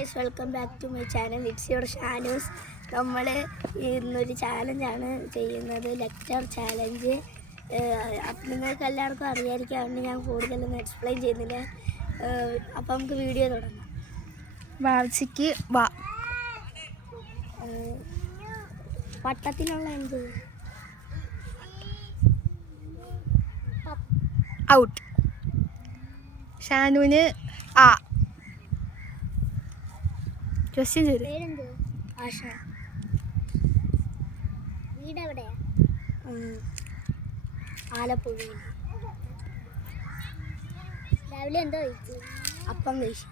Guys, welcome back to my channel. It's your ഷാനൂസ്. നമ്മൾ ഇന്നൊരു ചാലഞ്ചാണ് ചെയ്യുന്നത്, ലെക്ചർ ചാലഞ്ച്. അപ്പം നിങ്ങൾക്ക് എല്ലാവർക്കും അറിയാമായിരിക്കും, അതുകൊണ്ട് ഞാൻ കൂടുതലൊന്നും എക്സ്പ്ലെയിൻ ചെയ്യുന്നില്ല. അപ്പം നമുക്ക് വീഡിയോ തുടങ്ങാം. വാർച്ചയ്ക്ക് വട്ടത്തിലുള്ള എന്ത്? ഔട്ട്. ഷാനുവിന് ആ. ക്വസ്റ്റ്യൻ ചെയ്തു. ആശ. വീട് എവിടെയാ? ആലപ്പുഴയിൽ. രാവിലെ എന്തോ കഴിച്ചു? അപ്പം കഴിച്ചു.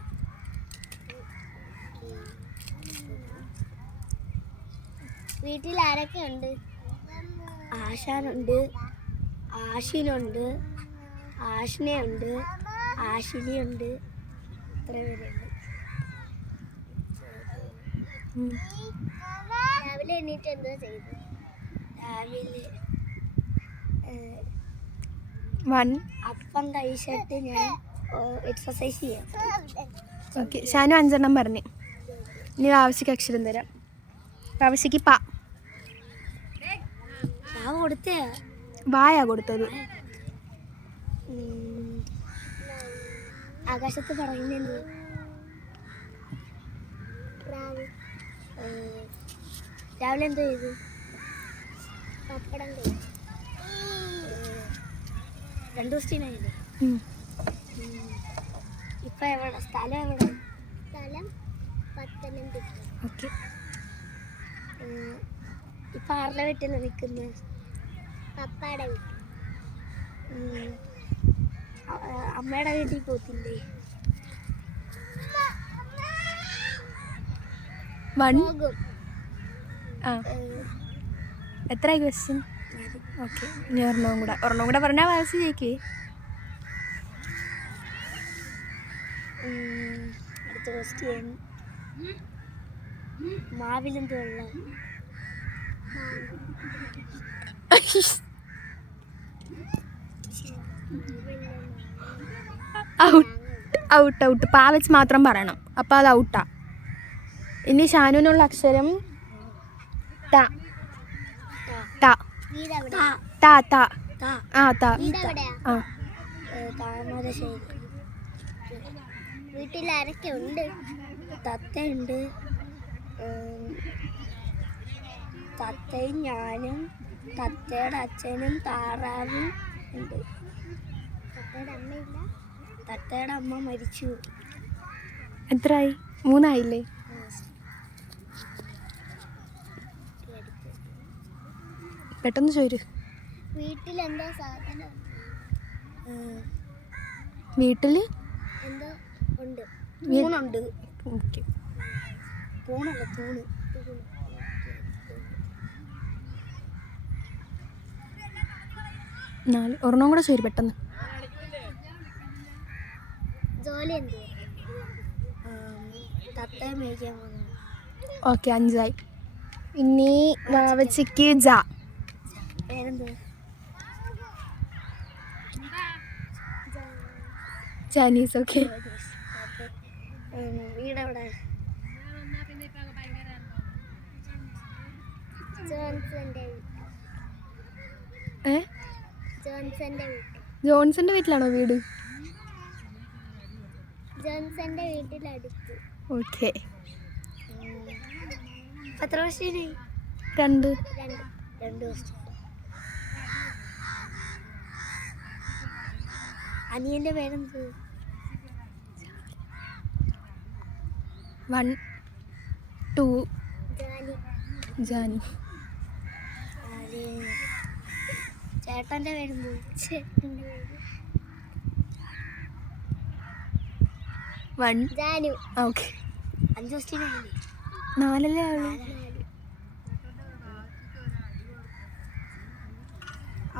വീട്ടിൽ ആരൊക്കെ ഉണ്ട്? ആശാനുണ്ട്, ആഷിനുണ്ട്, ആഷിനയുണ്ട്, ആഷിനിയുണ്ട്. ഇത്ര പേരുണ്ട്. രാവിലെ എണീറ്റ് എന്താ ചെയ്തു? രാവിലെ അപ്പം കഴിച്ചിട്ട് ഞാൻ എക്സസൈസ് ചെയ്യാം. ഓക്കെ, ഷാനു 5 പറഞ്ഞു. ഇനി വാവശിക്ക് അക്ഷരം തരാം. വാവശിക്ക് പ. കൊടുത്തേ വായാ കൊടുത്തത്. ആകാശത്ത് പറയുന്നത് രാവിലെ എന്തോ ചെയ്തു? പപ്പടം കഴിച്ചു. 2 ദിവസത്തിനായില്ലേ? ഇപ്പൊ എവിടെ? സ്ഥലം എവിടെ? സ്ഥലം പത്തനംതിട്ട. ഓക്കെ. ഇപ്പൊ ആരുടെ വീട്ടിലാണ് നിൽക്കുന്നത്? പപ്പയുടെ വീട്ടിൽ. അമ്മയുടെ വീട്ടിൽ പോത്തില്ലേ? എത്ര ക്വസ്റ്റ്യൻ? ഓക്കെ, ഇനി ഒരെണ്ണം കൂടെ പറഞ്ഞാൽ വായിച്ച് ജയിക്കേ. അടുത്ത ക്വസ്റ്റ്യൻ. മാവിലെന്തുള്ള? ഔട്ട്. പാ വെച്ച് മാത്രം പറയണം, അപ്പം അത് ഔട്ടാ. ഇനി ഷാനുവിനുള്ള അക്ഷരം ത. വീട്ടിൽ ആരൊക്കെ ഉണ്ട്? തത്തയുണ്ട്, തത്തയും ഞാനും, തത്തയുടെ അച്ഛനും താറാവും ഉണ്ട്. തത്തയുടെ അമ്മയില്ല. തത്തയുടെ അമ്മ മരിച്ചു. എത്രയായി? 3 ആയില്ലേ? പെട്ടെന്ന് ചോര്. വീട്ടിലെന്തോ സാധനം? വീട്ടില് എന്തോ ഉണ്ട്. പൂണുണ്ട്. ഓക്കെ. പൂണല്ല, തൂണ്. ഒരെണ്ണം കൂടെ ചോര് പെട്ടെന്ന്. ജോലി എന്ത്? തത്തയെ മേയ്ക്കാൻ പോകുന്നു. ഓക്കെ, 5 ആയി. ഇനി വാവച്ചിക്ക് ജ. പേരെന്ത്? ചൈനീസ്. ഓക്കെ. വീടെവിടെ? ജോൺസന്റെ വീട്ടിലാണോ വീട്? ജോൺസന്റെ വീട്ടിലടുത്ത്. ഓക്കെ. എത്ര വർഷം? 2 വർഷം. അനിയന്റെ പേരെന്ത്? 1 2 ജാനി. ചേട്ടന്റെ പേരെന്ത്? 1 ജാനു. ഓക്കെ. 5 വർഷത്തിനായില്ലേ? 4 അല്ലേ ആള്?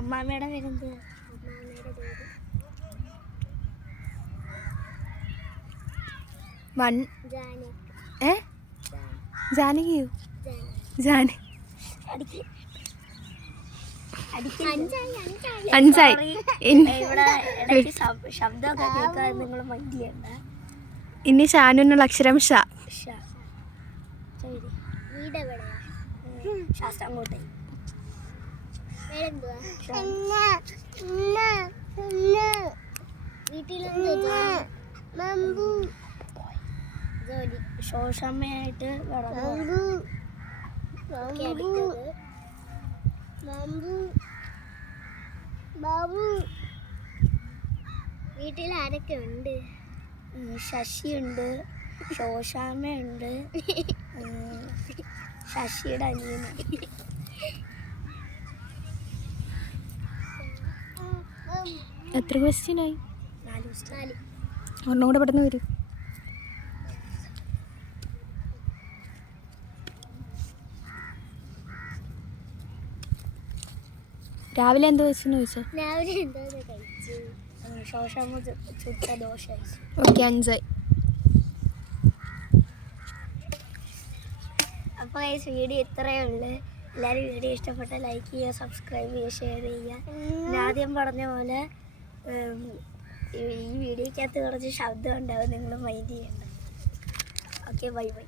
അമ്മാമ്മയുടെ പേരെന്ത്? 1 ജാനകിയോ? ജാനി. 5 ആയി. ശബ്ദമൊക്കെ കേൾക്കാതെ നിങ്ങൾ മൈൻഡ് ചെയ്യണ്ട. ഇനി ഷാനുവിനുള്ള അക്ഷരം ഷ. ശാസ്താംകോട്ട. ശോഷമ്മയായിട്ട് വീട്ടിൽ ആരൊക്കെ ഉണ്ട്? ശശിയുണ്ട്, ശോശാമ്മയുണ്ട്, ശശിയുടെ അനിയനുണ്ട്. എത്ര ക്വസ്റ്റ്യനായി? 4. ഒരെണ്ണം കൂടെ പെട്ടെന്ന് വരും. രാവിലെ എന്തോ വെച്ചെന്ന് ചോദിച്ചോ? രാവിലെ എന്തോ കഴിച്ചു. ശോശാമ്മ ചുട്ട ദോശ കഴിച്ചു. ഓക്കെ, 5. അപ്പോൾ വീഡിയോ ഇത്രയേ ഉള്ളൂ. എല്ലാവരും വീഡിയോ ഇഷ്ടപ്പെട്ടാൽ ലൈക്ക് ചെയ്യുക, സബ്സ്ക്രൈബ് ചെയ്യുക, ഷെയർ ചെയ്യുക. പിന്നെ ആദ്യം പറഞ്ഞ പോലെ ഈ വീഡിയോക്കകത്ത് കുറച്ച് ശബ്ദം ഉണ്ടാവും, നിങ്ങൾ മൈൻഡ് ചെയ്യണ്ട. Okay, bye bye.